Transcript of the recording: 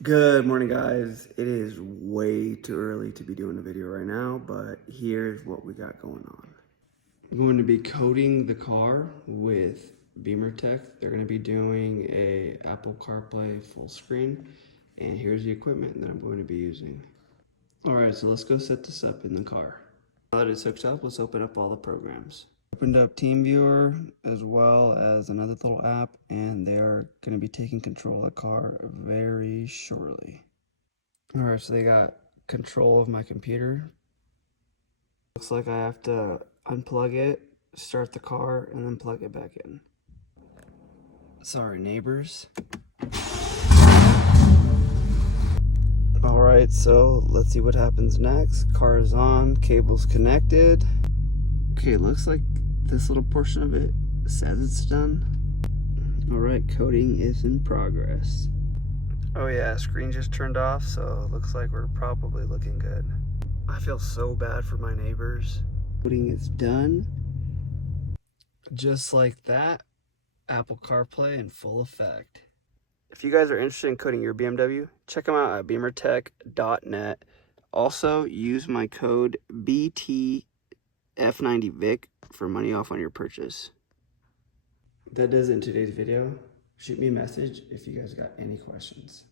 Good morning, guys. It is way too early to be doing a video right now, but here's what we got going on. I'm going to be coating the car with Bmwm. They're going to be doing a Apple CarPlay full screen, and here's the equipment that I'm going to be using. All right, so let's go set this up in the car. Now that it's hooked up, let's open up all the programs. Opened up TeamViewer as well as another little app, and they are going to be taking control of the car very shortly. All right, so they got control of my computer. Looks like I have to unplug it, start the car, and then plug it back in. Sorry, neighbors. All right, so let's see what happens next. Car is on, cable's connected. Okay, looks like this little portion of it says it's done. All right, coding is in progress. Oh yeah, screen just turned off, so it looks like we're probably looking good. I feel so bad for my neighbors. Coding is done. Just like that, Apple CarPlay in full effect. If you guys are interested in coding your BMW, check them out at bimmertech.net. Also, use my code BTF90VIC for money off on your purchase. That does it in today's video. Shoot me a message if you guys got any questions.